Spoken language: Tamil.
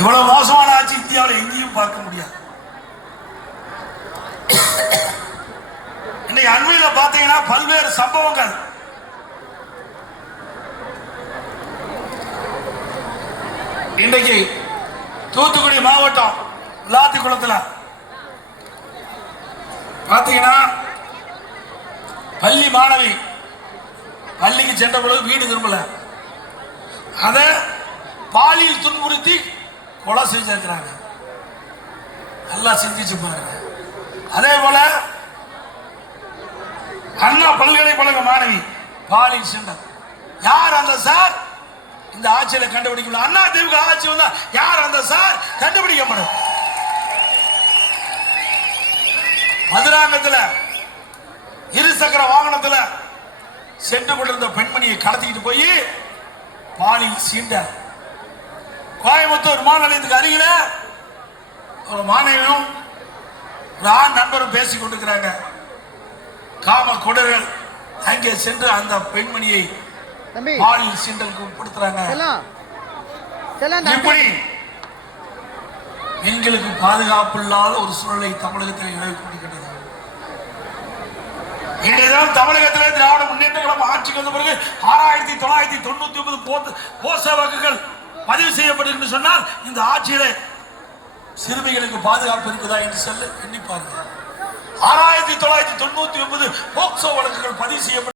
இவ்வளவு மோசமான ஆட்சி இந்தியாவில் எங்கேயும் பார்க்க முடியாது. இன்னைக்கு அண்மையில் பாத்தீங்கன்னா பல்வேறு சம்பவங்கள் இன்றைக்கு தூத்துக்குடி மாவட்டம் விளாத்திக்குளத்தில் பாத்தீங்கன்னா பள்ளி மாணவி பள்ளிக்கு சென்ற பொழுது வீடு திரும்பல, அதை பாலியல் துன்புறுத்தி கொலை செஞ்சிருக்கிறாங்க. நல்லா சிந்திச்சு பாருங்க. அதே போல அண்ணா பல்கலைக்கழக மாணவி பாலியல் சென்டர் யார் அந்த சார்? இந்த ஆட்சியில கண்டுபிடிக்கல. அண்ணா திமுக ஆட்சி வந்தா யார் அந்த சார்? கண்டுபிடிக்கப்படும். மதுராந்தகத்தில் இருசக்கர வாகனத்தில் சென்று கொண்டிருந்த பெண்மணியை கடத்திக்கிட்டு போய் பாலியல் சீண்ட கோயம்புத்தூர் விமான நிலையத்துக்கு அருகில ஒரு மாணவியும் ஒரு ஆண் நண்பரும் பேசிக் கொண்டிருக்கிறாங்க. காம கொடர்கள் அங்கே சென்று அந்த பெண்மணியை பாலியல் சீண்டலுக்கு உட்படுத்துறாங்க. இப்படி பெண்களுக்கு பாதுகாப்பு இல்லாத ஒரு சூழலை தமிழகத்தில் நிலவி கொண்டிருக்கிறது. இன்றைதான் தமிழகத்தில் திராவிட முன்னேற்ற கழகம் ஆட்சிக்கு வந்த பிறகு 6999 போச வழக்குகள் பதிவு செய்யப்பட்டு சொன்னால் இந்த ஆட்சியில சிறுமிகளுக்கு பாதுகாப்பு இருக்குதா என்று சொல்ல எண்ணி பாருங்க. 6999 போக்சோ வழக்குகள் பதிவு செய்யப்பட்டு